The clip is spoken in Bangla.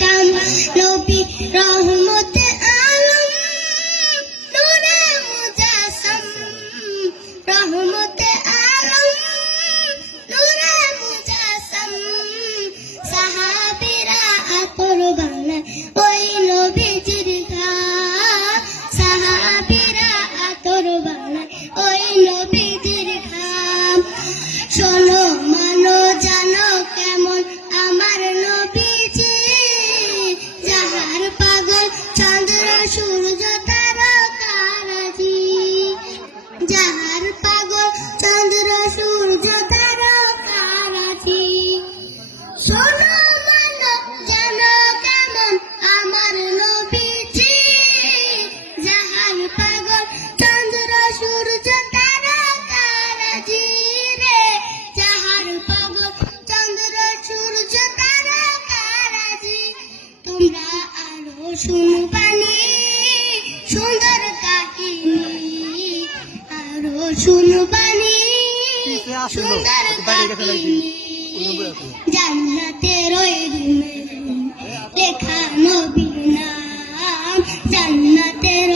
কাম নবী রহমতে আলম নূরে মুজাসসাম রহমতে আলম নূরে মুজাসসাম সাহাবীরা আতর বানায় ওই নবীজির ঘাম সাহাবীরা আতর বানায় ওই নবীজির ঘাম শোনো মানো জানো কেমন আমার নবীজি যাহার পাগল চন্দ্র সূর্য তারকারাজি যাহার পাগল চন্দ্র সূর্য তারকারাজি শোনো মানো জানো কেমন আমার নবীজি যাহার পাগল চন্দ্র সূর্য তারকারাজি রে যাহার পাগল চন্দ্র সূর্য তারকারাজি তোমরা আরো শুনবানি সুন্দর কাহিনী আরো শুনবানি সুন্দর কাহিনী জান্নাতের ওই রুমে লেখা নবীর নাম জান্নাতের